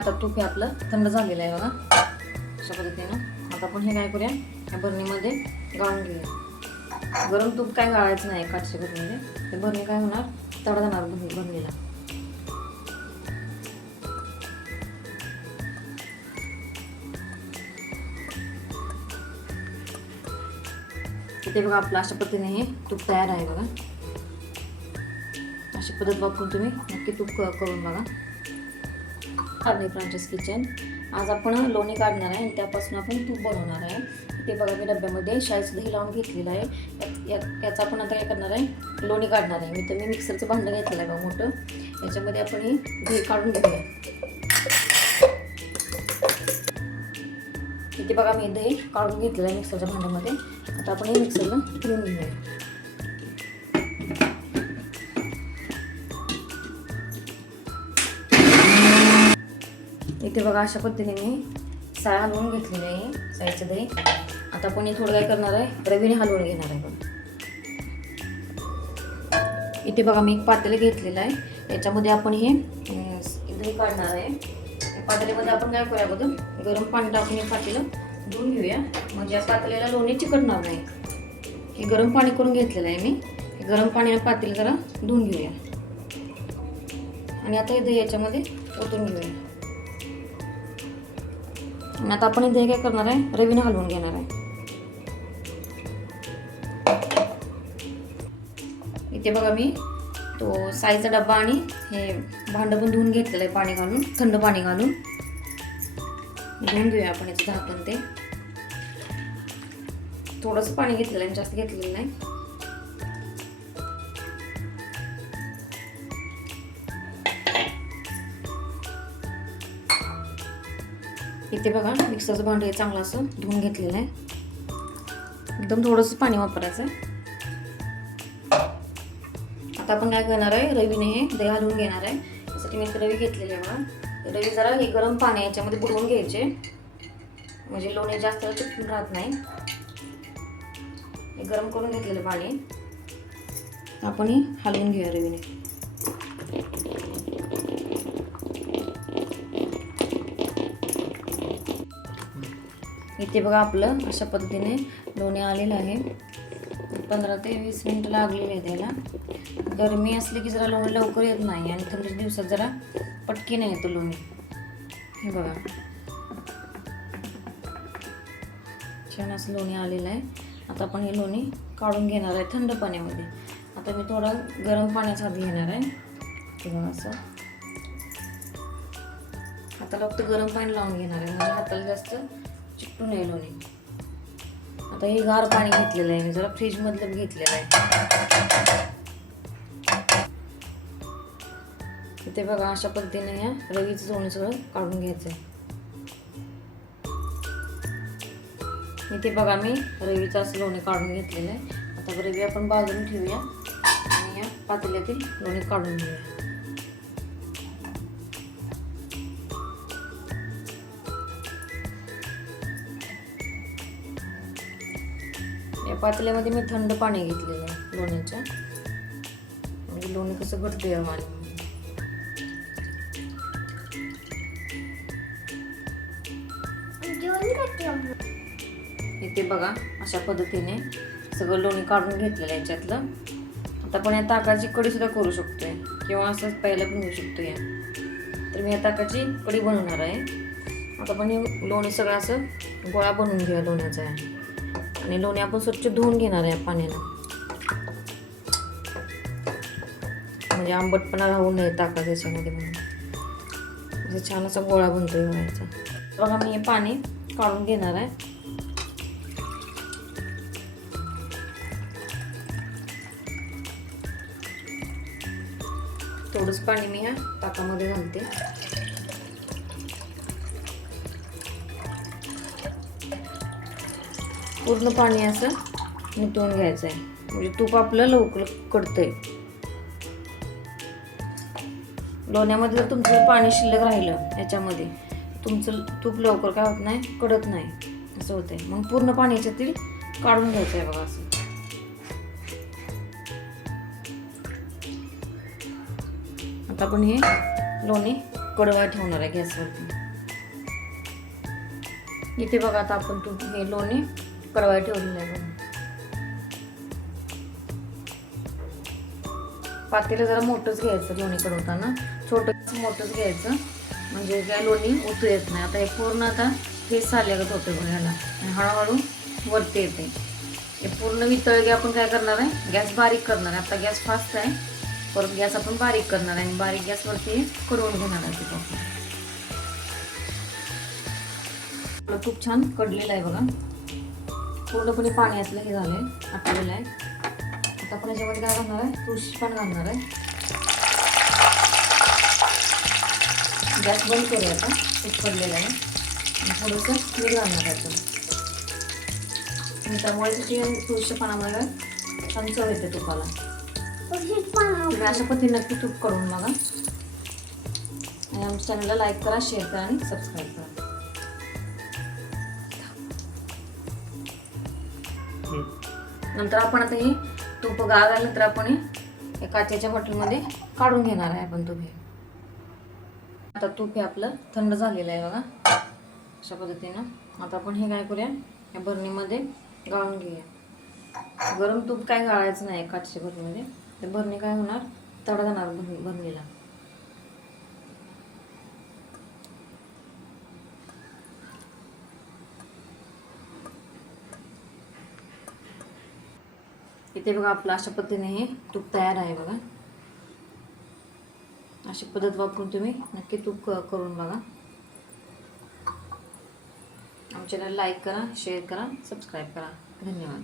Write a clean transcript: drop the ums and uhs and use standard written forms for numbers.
आता तूप हे आपलं थंड झालेलं आहे बघा अशा पद्धतीनं. आता आपण हे काय करूया, या बरणीमध्ये गाळून घेऊया. गरम तूप काय गाळायचं नाही काचच्या बरणीमध्ये, ते बरणी काय होणार, तडा जाणार बरणीला. इथे बघा आपलं अशा पद्धतीने हे तूप तयार आहे बघा. अशी पद्धत वापरून तुम्ही नक्की तूप करून बघा. कार्ले फ्रांचाइज किचन. आज आपण लोणी काढणार आहे आणि त्यापासून आपण तूप बनवणार आहे. ते बघा मी डब्यामध्ये शाळेचं दही लावून घेतलेलं आहे. याचा आपण आता काय करणार आहे, लोणी काढणार आहे. मी मिक्सरचं भांडं घेतलेलं आहे बघा मोठं. याच्यामध्ये आपण हे दही काढून घेऊया. इथे बघा मी दही काढून घेतलेलं आहे मिक्सरच्या भांड्यामध्ये. आता आपण हे मिक्सरला फिरवून घेऊया. इथे बघा अशा पद्धतीने मी साय हलवून घेतलेली आहे, सायचं दही. आता आपण हे थोडं काय करणार आहे, रवीने हलवून घेणार आहे बघा. इथे बघा मी एक पातेलं घेतलेलं आहे. याच्यामध्ये आपण हे दही काढणार आहे. या पातेल्यामध्ये आपण काय करूया बघा, गरम पाणी टाकून हे पातेलं धुवून घेऊया, म्हणजे या पातेल्याला लोणी चिकटणार नाही. हे गरम पाणी करून घेतलेलं आहे मी. हे गरम पाण्याने पातेलं जरा धुवून घेऊया आणि आता हे दही याच्यामध्ये ओतून घेऊया. आणि आता आपण हे दही काय करणार आहे, रवीने हलवून घेणार आहे. इथे बघा मी तो साईचा डब्बा आणि हे भांडं पण धुवून घेतलेलं आहे पाणी घालून, थंड पाणी घालून. धुवून घेऊया आपण याचं झाकण. ते थोडंसं पाणी घेतलेलं आहे, जास्त घेतलेलं नाही. इथे बघा मिक्सरचं भांडं हे चांगलं असं धुवून घेतलेलं आहे. एकदम थोडंसं पाणी वापरायचं आहे. आता आपण काय करणार आहे, रवीने हे दही हलवून घेणार आहे. त्यासाठी मी रवी घेतलेली आहे बघा. रवी जरा हे गरम पाणी याच्यामध्ये बुडवून घ्यायचे, म्हणजे लोणी जास्त चिकटून राहत नाही. हे गरम करून घेतलेलं पाणी आपण हे हलवून घेऊया रवीने. इथे बघा आपलं अशा पद्धतीने लोणी आलेलं आहे. 15 ते 20 मिनिटं लागलेली आहे त्याला. गरमी असली की जरा लोणी लवकर येत नाही आणि थंडीच्या दिवसात जरा पटकीने येतो लोणी. हे बघा छान असं लोणी आलेलं आहे. आता आपण हे लोणी काढून घेणार आहे थंड पाण्यामध्ये. आता मी थोडं गरम पाण्याचा हात घेणार आहे. हे बघा असं हाताला फक्त गरम पाणी लावून घेणार आहे, म्हणजे हाताला जास्त चिकटू नये लोणी. आता हे गार पाणी घेतलेलं आहे मी, जरा फ्रीजमधलं घेतलेलं आहे. इथे बघा अशा पद्धतीने या रवीचं लोणी सगळं काढून घ्यायचं आहे. इथे बघा मी रवीचं असं लोणी काढून घेतलेलं आहे. आता रवी आपण बाजून ठेवूया आणि या पातेल्यातील लोणी काढून घेऊया. या पातेल्यामध्ये मी थंड पाणी घेतलेलं आहे लोण्याच्या, म्हणजे लोणी कसं घट्ट या पाणी. इथे बघा अशा पद्धतीने सगळं लोणी काढून घेतलेलं आहे याच्यातलं. आता आपण या ताकाची कढी सुद्धा करू शकतोय किंवा असंच प्यायला पण घेऊ शकतो या. तर मी या ताकाची कढी बनवणार आहे. आता आपण हे लोणी सगळं असं गोळा बनवून घेऊया लोण्याचा आहे. आणि लोणी आपण स्वच्छ धुवून घेणार आहे पाण्यानं, म्हणजे आंबटपणा राहू नये ताकात याच्यामध्ये म्हणून. असं छान असा गोळा बनतोय गोळ्याचा. बघा मी हे पाणी काढून घेणार आहे. थोडंच पाणी मी ह्या ताकामध्ये घालते. पूर्ण पाणी असं नितळून घ्यायचं आहे, म्हणजे तूप आपलं लवकर कडतंय. लोण्यामध्ये जर तुमचं पाणी शिल्लक राहिलं याच्यामध्ये, तुमचं तूप लवकर काय होत नाही, कडत नाही, असं होतंय. मग पूर्ण पाणी याच्यातील काढून घ्यायचं आहे बघा असं. आता आपण हे लोणी कडवा ठेवणार आहे गॅसवरती. इथे बघा आता आपण तूप हे लोणी कडवा ठेवलेलं आहे बघा. पातेलं जरा मोठंच घ्यायचं लोणी कडवताना, छोटं मोठंच घ्यायचं म्हणजे काय लोणी उतू येत नाही. आता हे पूर्ण आता फेस आल्यागत होतं बघा ह्याला आणि हळूहळू वरती येते. हे पूर्ण वितळगे आपण काय करणार आहे, गॅस बारीक करणार आहे. आता गॅस फास्ट आहे, परत गॅस आपण बारीक करणार आहे आणि बारीक गॅसवरती कडवून घेणार आहे तूप आपण. आपलं तूप छान कडलेलं आहे बघा, पूर्णपणे पाण्यातलं हे झालं आहे, आटलेलं आहे. आता आपण याच्यामध्ये काय घालणार आहे, तुळशी पण घालणार आहे. गॅस बंद करूया आता, तूप कडलेलं आहे आणि थोडंसं मीठ घालणार आहे आपण. त्यामुळे तुळशी पानामध्ये छान चव येते तुपाला. तुम्ही अशा पद्धतीने नक्की तूप करून बघा आणि आमच्या चॅनलला लाईक करा, शेअर करा आणि सबस्क्राईब करा. नंतर आपण आता हे तूप गार झाल्यानंतर आपण हे काचेच्या बॉटलमध्ये काढून घेणार आहे आपण तूप. हे आता तूप हे आपलं थंड झालेलं आहे बघा अशा पद्धतीनं. आता आपण हे काय करूया, या बरणीमध्ये गाळून घेऊया. गरम तूप काय गाळायचं नाही काचेच्या बरणीमध्ये, ते बरणी काय होणार, तडा जाणार बरणीला. इथे बघा आपलं अशा पद्धतीने हे तूप तयार आहे बघा. अशी पद्धत वापरून तुम्ही नक्की तूप करून बघा. आमच्या चॅनल लाईक करा, शेअर करा, सबस्क्राईब करा. धन्यवाद.